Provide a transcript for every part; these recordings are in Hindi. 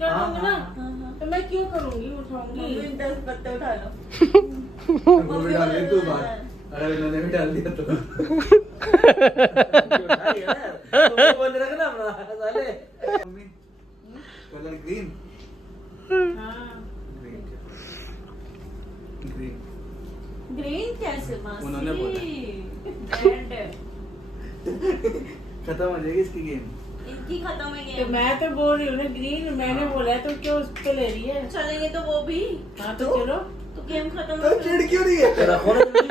कर दूंगा ना, तो मैं क्यों करूंगी, उठाऊंगी। 10 पत्ते उठा लो। वो भी डाल दे तू बाहर, अगर इन्होंने भी डाल दिया तो तुम बोल रहे ना अपना साले। मम्मी कलर ग्रीन, हाँ ग्रीन ग्रीन कैसे मासी? उन्होंने बोला। रेड। खत्म हो जाएगी इसकी गेम। इनकी खत्म है तो गेम। मैं तो बोल रही हूँ ना ग्रीन, मैंने बोला है, तो क्यों उस पे ले रही है। चलेंगे तो वो भी। हाँ तो चलो। तो गेम खत्म तो चिढ़ क्यों रही है? रखो ना जल्दी।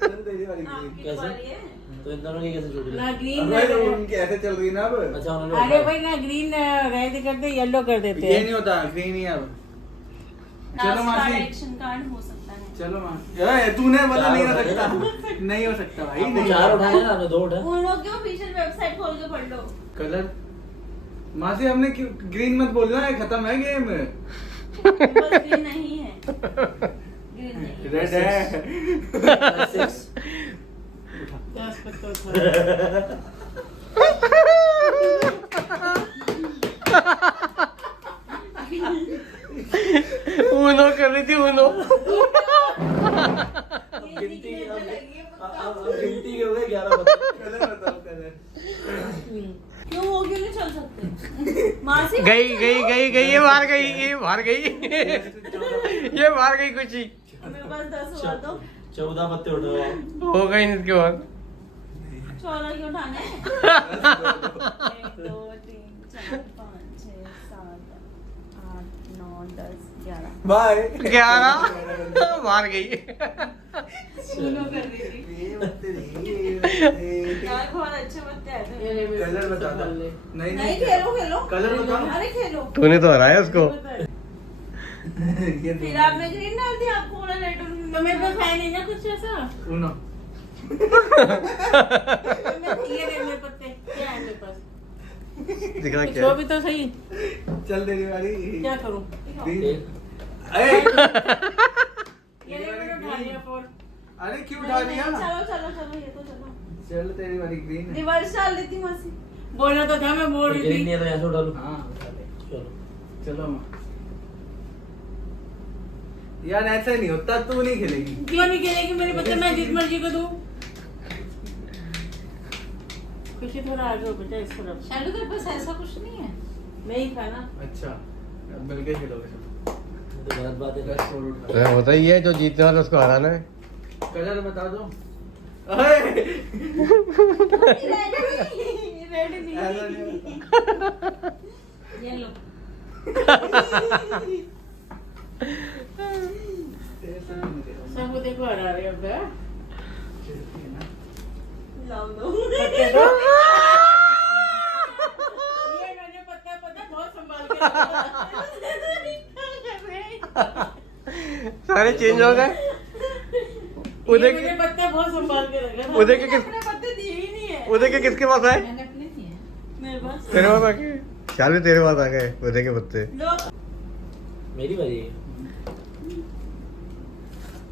चल तेरी वाली ग्रीन। आपकी कैसे? बारी है। तो इन दोनों की कैसे छूट गई? ना ग्रीन अब ना भाई तो red। उनकी ऐसे चल रही ना अब। अच्छा उन्होंने अरे भाई ना ग्रीन रेड करते, येलो कर देते ये हैं। नहीं होता, ग्रीन ही है अब। चलो लास्ट मासी। कार्ड एक्शन कार्ड हो सकता है। चलो मासी। ए, तूने बोला नहीं हो सकता, नहीं हो सकता भाई, आपने नहीं। 4 उठाए ना, आपने 2 उठाए। उन लोग क्यों ऑफिशियल वेबसाइट खोल के पढ़ लो। कलर मासी हमने क्यों ग्रीन मत बोलना है, खत्म है गेम। बस ग्रीन नहीं है। ग्रीन नहीं है। रेड है। 6 10 पत्ते उठा। उनो कर रही थी उनो। गिनती अब गिनती के हो गए 11 पत्ते। कलर बताओ, कलर। क्यों वो क्यों नहीं चल सकते? मासी गई गई गई गई, ये बाहर गई, ये बाहर गई, ये बाहर गई कुछ ही। मेरे पास 10 हुआ तो 14 पत्ते उठाओ आप। हो गई इसके बाद। 14 क्यों उठाने हैं? 1 2 3 4 5 6 7 8 9 10 11। बाय। 11 बाहर गई। सुनो कर रही थी। ये पत्ते नहीं, ये यार बहुत अच्छे पत्ते आए थे। कलर बता दो। नहीं नहीं खेलो खेलो। कलर बताओ। अरे खेलो। तूने तो हराया उसको। ये फिर आपने ग्रीन डाल दिया, आपको बोला रेड। तो मेरे पास है नहीं ना कुछ ऐसा। उनो। ये देख मेरे पत्ते क्या है मेरे पास। दिखा कुछ क्या हो है? भी तो सही। चल तेरी बारी। क्या करूं? ग्रीन। एक। अरे ये ले मैंने उठा लिया फोन। अरे क्यों उठा लिया? चलो चलो चलो, ये तो चलो। चल तेरी बारी ग्रीन है। रिवर्स डाल देती मासी। बोलना तो था, मैं बोल ग्रीन रही नहीं थी। है तो यहाँ से उठा लो। हाँ चलो चलो माँ। यार ऐसा नहीं होता, तू नहीं खेलेगी। क्यों नहीं खेलेगी मेरे पत्ते, मैं जिस मर्जी को दूं। खुशी थोड़ा आगे हो बेटा इस तरफ। शैलू तेरे पास ऐसा कुछ नहीं है। नहीं था ना। अच्छा अब मिलके खेलोगे सब। ये तो गलत बात है। 10 और उठा। तो होता ही है, जो जीतने वाला उसको हराना है। कलर बता दो। अरे रेड नहीं। ऐसा नहीं होता। येलो। ऐसा नहीं होता। सब को देखो हरा रहे अब। चिढ़ती है ना। लाओ दो। पत्ते दो। ये मैंने पत्ता बहुत संभाल के रखा। सारे चेंज हो गए। उदय ये मैंने पत्ते बहुत संभाल के रखा। उदय के किस अपने पत्ते दिए ही नहीं है। उदय के किसके पास आए? मैंने अपने दिए हैं। मेरे पास। तेरे पास आ गए। शाली तेरे पास आ गए उदय के पत्ते। लो। मेरी बारी है।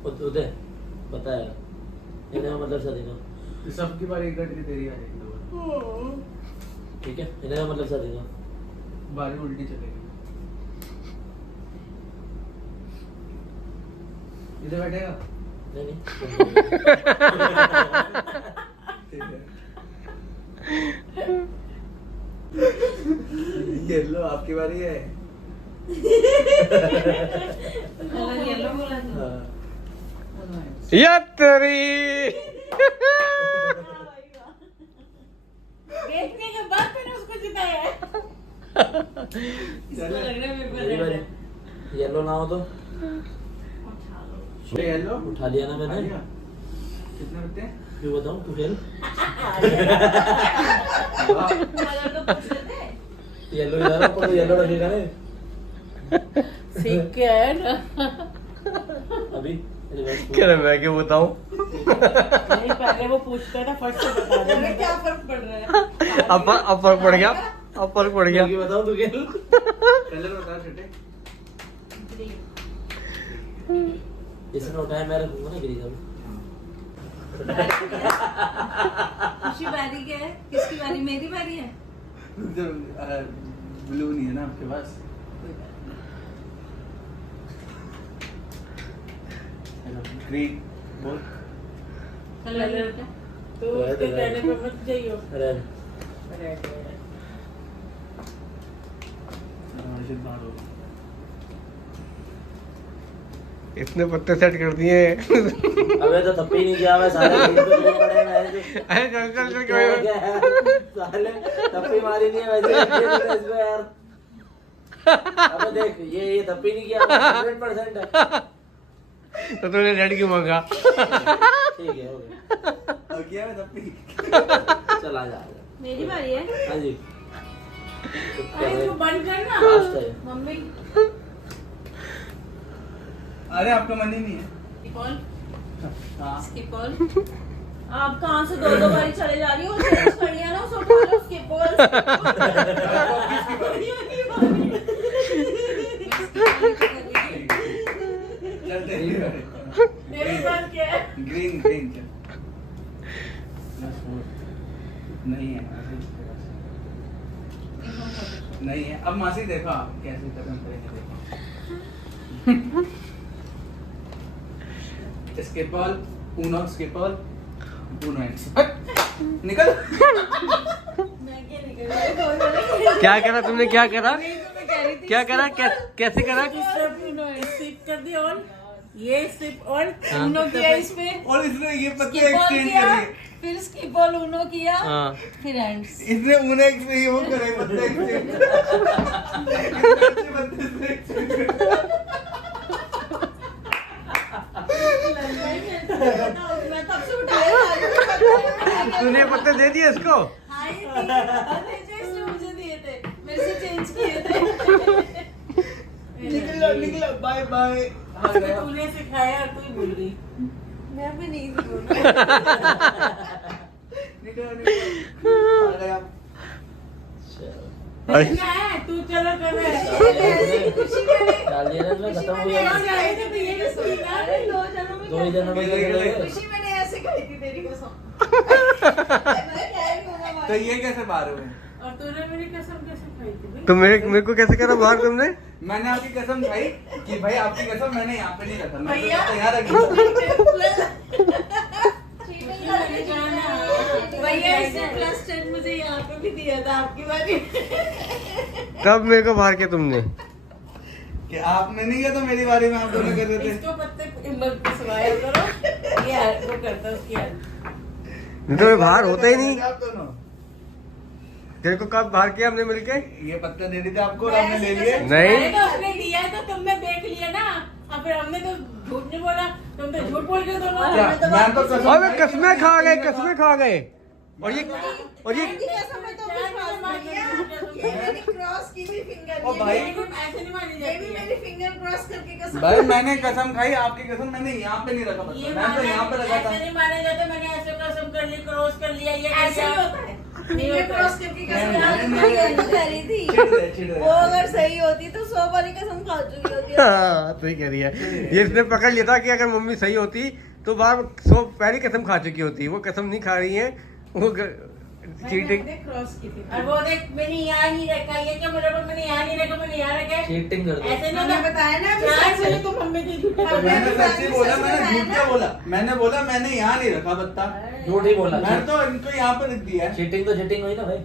उदय पता है इन्हें मतलब सा देना, सबकी बारी कट के तेरी आ जाएगी दो। ठीक है? इन्हें मतलब सा देना। बारी उल्टी चलेगी। इधर बैठेगा। नहीं नहीं ठीक है। येलो आपकी बारी है। कलर येलो बोला था। हाँ। या तेरी। देखने के बाद मैंने उसको जिताया है। इसको लग रहा है मेरे मेरी को बारी। रेड है। येलो ना हो तो येलो उठा लिया ना मैंने। कितने बत्ते हैं? क्यों बताऊं? तू खेल। कलर तो पूछ लेते। येलो इधर है, पर येलो रखेगा ना सीख के आया ना। अभी। क्या मैं क्यों बताऊं? नहीं पहले वो पूछता था, फर्स्ट से बता दे क्या फर्क पड़ रहा है। अब फर्क पड़ गया, अब फर्क पड़ गया। क्यों बताऊं? तू खेल। कलर बता छोटे। इसने उठाया, मैं रखूंगा ना ग्रीन अभी। खुशी बारी क्या है? किसकी बारी? मेरी बारी है। ब्लू नहीं है ना आपके पास? ग्रीन बोल। कलर का तो उसके कहने पे मत जाइयो। रेड रेड इतने पत्ते सेट कर दिए अबे तो थप्पी नहीं किया मैं सारे गेम पे नहीं पड़े मैं जो अरे चल चल चल क्या है क्या है? साले थप्पी मारी नहीं है वैसे इसमें यार। अबे देख ये थप्पी नहीं किया 100% है। तो तूने रेड क्यों मांगा? ठीक है हो गया और क्या है तब भी चल आ जा मेरी बारी है। हाँ जी अरे तू बंद कर ना लास्ट है मम्मी अरे आपका मन ही नहीं है। कौन हाँ स्किपल आप कहाँ से दो बारी चले जा रही हो? चेंज कर लिया ना उसको बोलो स्किपल। चलते मेरे पास क्या है ग्रीन ग्रीन चल नहीं है नहीं है। अब मासी देखो आप कैसे खत्म करेंगे देखो। Skip ball Uno skip ball Uno and निकल। मैं क्या निकल रही हूँ? क्या करा तुमने? क्या करा? नहीं तो मैं कह रही थी क्या करा? कैसे करा? सिप कर दी ऑन ये सिप ऑन हाँ। उनो किया इसमें और इसने ये पत्ते स्किपल एक्सचेंज किया करे। फिर स्किपल उनो किया हाँ। फिर एंड्स। इसने ऊनो एक से वो करे पत्ते एक्सचेंज। पत्ते से exchange करे। मैं तब से उठाया तूने पत्ते दे दिए इसको? मुझे दिए थे मेरे से चेंज किए थे। निकलो निकलो बाय बाय। तूने सिखाया और तू ही भूल गई मैं भी नहीं थी निकलो निकलो आ गया। अरे देखना है तू चलो कर रहा है डाल दिया ना इसमें खत्म हो गया दो ही जनों में चले खुशी मैंने ऐसे खाई थी तेरी कसम। तो ये कैसे बाहर हुए? और तूने मेरी कसम कैसे खाई थी भाई? तो मेरे को कैसे करा बाहर तुमने? मैंने आपकी कसम खाई कि भाई आपकी कसम मैंने यहाँ पे नहीं रखा। मैं भैया। तो यहाँ रखी। भैया इसने +10 मुझे यहाँ पे भी दिया था आपकी बारी। तब मेरे को बाहर किया तुमने? कि आपने नहीं किया तो मेरी बारी में आप दोनों कर रहे थे। इसको पत्ते हिम्मत पे सवाया करो ये वो करता है उसकी हेल्प नहीं तो मैं बाहर होता ही नहीं। आप दोनों तेरे को कब बाहर किया हमने मिलके? ये पत्ते दे थे आपको और आपने ले लिए। नहीं अरे तो उसने लिया है तो तुमने देख लिया ना और फिर हमने तो झूठ नहीं बोला तुम तो झूठ बोल के दोनों क्या? मैं तो कसम अबे कसमें खा गए, कसमें खा गए। और ये कसम में तो विश्वास नहीं किया। ये मेरी क्रॉस की भी फिंगर। ओ भाई। ऐसे नहीं मानी ये जाती भी है। मेरी फिंगर क्रॉस करके कसम। भाई मैंने कसम खाई आपकी कसम मैंने यहाँ पे नहीं रखा ये पत्ता। मैं तो यहाँ पे रखा था। ऐसे नहीं माने जाते मैंने ऐसे कसम कर ली क्रॉस कर लिया ये ऐसे ही होता है। नहीं फिंगर होता क्रॉस है। करके नहीं, कसम नहीं, यही कह रही थी। चिढ़ रहे। वो अगर सही होती तो 100 वाली कसम खा चुकी होती। हाँ सही कह रही है। ये इसने पकड़ लिया था कि अगर मम्मी सही होती तो बाहर 100 पहली कसम खा चुकी होती। वो कसम नहीं खा रही है, वो चीटिंग। मैंने क्रॉस की थी। और वो देख मैंने यहाँ नहीं रखा ये क्या मतलब मैंने यहाँ नहीं रखा मैंने यहाँ रखा है चीटिंग कर दो ऐसे नहीं मैंने होता बताया ना अभी चार सच से है। तुम मम्मी की झूठा तो मैंने सच्ची बोला मैंने झूठ क्या बोला? मैंने बोला मैंने यहाँ नहीं रखा पत्ता। झूठ ही बोला मैंने तो इनको यहाँ पे रख दिया है। चीटिंग तो चीटिंग हुई ना भाई।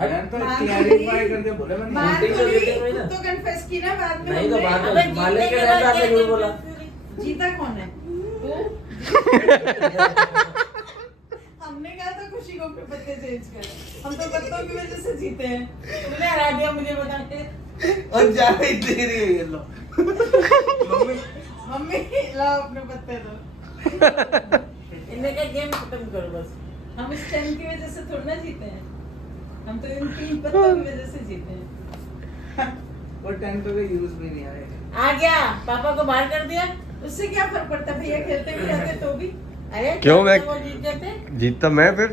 मैंने तो मान क्लैरिफाई करके बोला मैंने। बात झूठी तो तो हुई, झूठी हुई ना। तो कन्फेस की ना बाद में नहीं तो हमने। बाद अबे में मालिक के जीतने रहते बाद आपने झूठ बोला। जीता कौन है? तू? हमने कहा था खुशी को अपने पत्ते चेंज कर। हम तो पत्तों की वजह से जीते हैं। तुमने हरा दिया मुझे बता के और जाने ही दे रही है ये लो। मम्मी मम्मी लाओ अपने पत्ते दो। इनने का गेम खत्म करो बस हम इस 10 की वजह से थोड़ा ना जीते हैं। हम तो इन 3 पत्तों की वजह से जीते हैं। और 10 पे भी यूज भी नहीं आएगा। आ गया पापा को बाहर कर दिया उससे क्या फर्क पड़ता है? भैया खेलते भी रहते तो भी। अरे क्यों मैं- वो जीत जाते जीतता मैं फिर।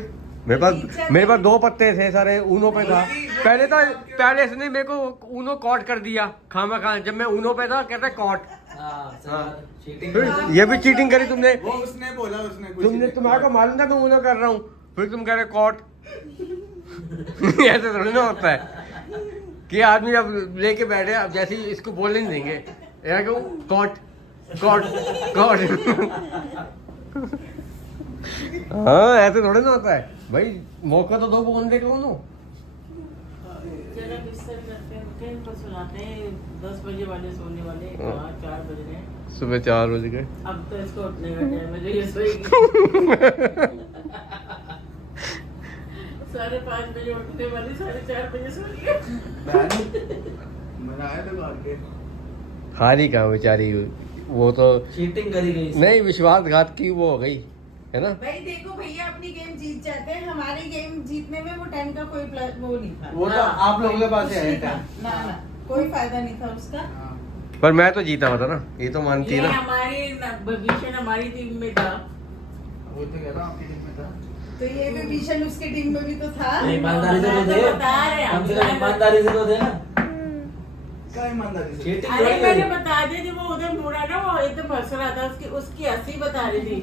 मेरे पास 2 पत्ते थे सारे, ऊनो पे था। पहले इसने मेरे को ऊनो कॉट कर दिया खामा खा। जब मैं ऊनो पे था कहता कॉट। हाँ चीटिंग फिर ये भी चीटिंग करी तुमने। वो उसने बोला उसने कुछ तुम्हारे को मालूम था मैं ऊनो कर रहा हूँ, फिर तुम कह रहे कॉट। ऐसे थोड़ी ना होता है। कि आदमी अब लेके बैठे, अब जैसे ही इसको बोलने नहीं देंगे, यहाँ को कॉट कॉट कॉट। हाँ ऐसे थोड़े ना होता है भाई, मौका तो दो बोलने का उन्होंने। चलो बिस्तर करते हैं, उठे इनको सुलाते हैं। 10 बजे वाले सोने वाले, कहाँ 4 बज रहे हैं। सुबह 4 बज गए। अब तो इसको उठने का टाइम है, जो ये सोएगी। 5:30 बजे उठने वाली, 4:30 बजे सो रही है। मनाया तो भाग के हारी कहाँ बेचारी, वो तो चीटिंग करी गई इसने। नहीं, विश्वासघात की वो हो गई है ना। भाई देखो भैया, अपनी गेम जीत जाते हैं, हमारी गेम जीतने में वो टाइम का कोई वो नहीं था। वो तो आप लोगों के पास ही कुछ आया नहीं था। ना ना, कोई फायदा नहीं था उसका। हाँ। पर मैं तो जीता हुआ था ना, ये तो मानती ये है ना। हमारी भीषण हमारी टीम में था, वो तो कह रहा हूँ आपकी टीम में था। तो ये भी भीषण उसकी टीम में भी तो था। ईमानदारी से तो दे, बता रहे हैं कम से कम ईमानदारी से तो दे ना। क्या ईमानदारी से? चीटिंग अरे थोड़ी मैंने करी। बता दी थी, वो उधर मुड़ा ना, वो एकदम हंस रहा था, उसकी हंसी बता रही थी।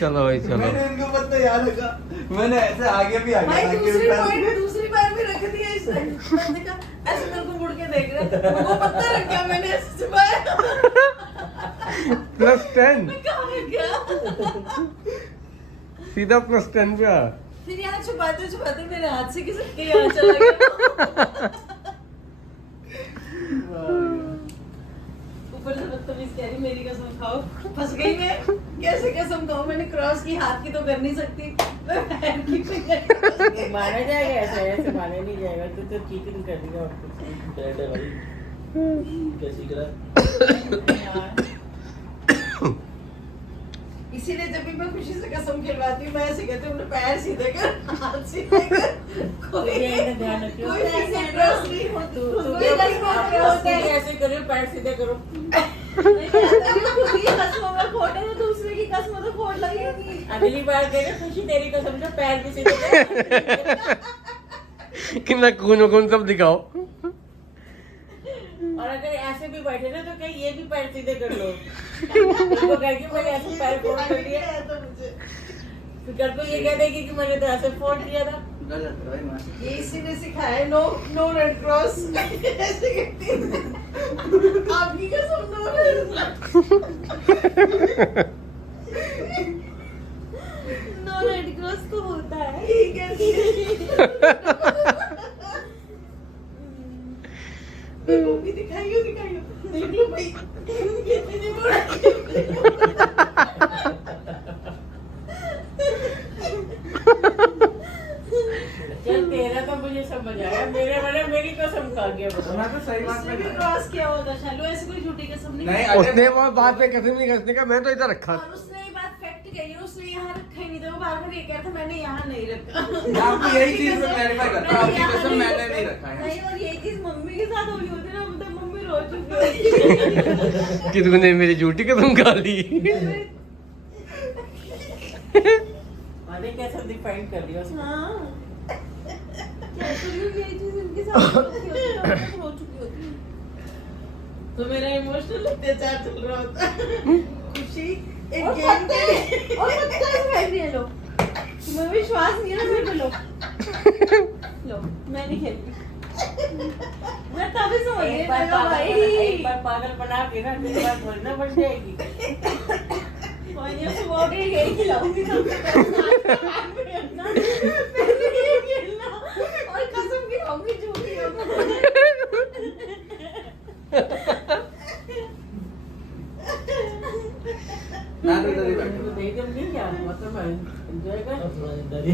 चलो भाई चलो। मैंने इनको पता याद रखा, मैंने ऐसे आगे भी आगे भाई आगे दूसरी भी पॉइंट दूसरी बार भी रख दिया इसने। मैंने कहा ऐसे मेरे को मुड़ के देख रहा है, वो पत्ता रख गया, मैंने ऐसे छुपाया। +10 मैं कहाँ रख गया? सीधा +10 पे आ। फिर यहाँ छुपाते छुपाते मेरे हाथ से किसी के यहाँ चला गया। ऊपर से बदतमीज कह रही, मेरी कसम खाओ। फंस गई मैं, कैसे कसम खाओ? मैंने क्रॉस की, हाथ की तो कर नहीं सकती, मैं पैर की फिंगर। माना जाएगा ऐसे? ऐसे माना नहीं जाएगा, तो चीटिंग कर दिया। बैठ है भाई, क्या सीख रहा है? इसीलिए जब भी मैं खुशी से कसम खिलवाती हूँ, मैं ऐसे कहती हूँ, पैर सीधे कर, हाथ सीधे कर। कोई फिंगर क्रॉस नहीं हो, कोई कसम क्रॉस नहीं, ऐसे करो, पैर सीधे करो। दूसरे की कसम तो खोल लगी। अगली बार कह रहे खुशी, तेरी कसम से पैर भी सीधे कर। कितना खून सब दिखाओ। और अगर ऐसे भी बैठे ना, तो कहीं ये भी पैर सीधे कर लो। तो कह कि मैंने ऐसे पैर फोल्ड कर लिया, फिर कल को ये कह देगी कि मैंने तो ऐसे फोल्ड किया था। गलत है भाई मासी। ये इसी ने सिखाया, नो रेड क्रॉस। ऐसे कहती है। आपकी कसम, नो रेड क्रॉस तो होता है। ठीक है। देखो भी दिखाइयो देख लो भाई, कितनी बड़ा। चल तेरा तो मुझे समझ आया, मेरे वाले मेरी कसम खा गया। मैं तो सही बात उसने में भी था। क्रॉस किया होगा शालू, ऐसी कोई झूठी कसम नहीं। नहीं, अरे- उसने वो बात पे कसम नहीं कसने का, मैं तो इधर रखा। और उसने ये बात फैक्ट कही है, उसने यहाँ रखा ही नहीं था, वो बार-बार ये कह रहा था मैंने यहाँ नहीं रखा। आपको यही चीज में क्लैरिफाई करता हूँ, आपकी यहाँ कसम मैंने नहीं रखा है। नहीं, और यही चीज मम्मी के साथ हो रही होती ना, मतलब मम्मी रो चुकी है। कि तूने मेरी झूठी कसम खा ली। मैंने कैसे डिफाइन कर दिया उसको? हाँ कैसे भी यही चीज इनके साथ होती होती है, और मैं रो चुकी होती हूँ। तो मेरा इमोशनल अत्याचार चल रहा होता है। खुशी एक और गेम के पत्ते और पत्ते से फेंक दिए लोग। तुम्हें विश्वास नहीं है ना मेरे पे? लो मैं नहीं खेलती। मैं तभी समझ गई, एक बार मैं कहा, भाई एक बार पागल बना के ना, फिर बात बोलना बन जाएगी। कोई नहीं, सुबह उठ के यही खिलाऊंगी सबसे पहले। पहले ये खेलना और कसम खिलाऊंगी झूठी होगी। ना तो इधर ही बैठो। तो नहीं दूंगी क्या, मतलब एंजॉय कर। अब थोड़ा जिम्मेदारी।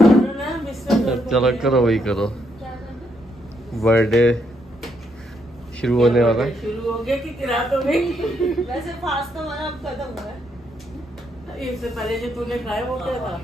चलो ना, मिस्टर चलो करो वही करो। क्या करना? बर्थडे शुरू होने वाला है। शुरू हो गया कि रात हो गई? वैसे फास्ट तो हमारा अब खत्म हुआ है। इससे पहले जो तूने खाया वो क्या था?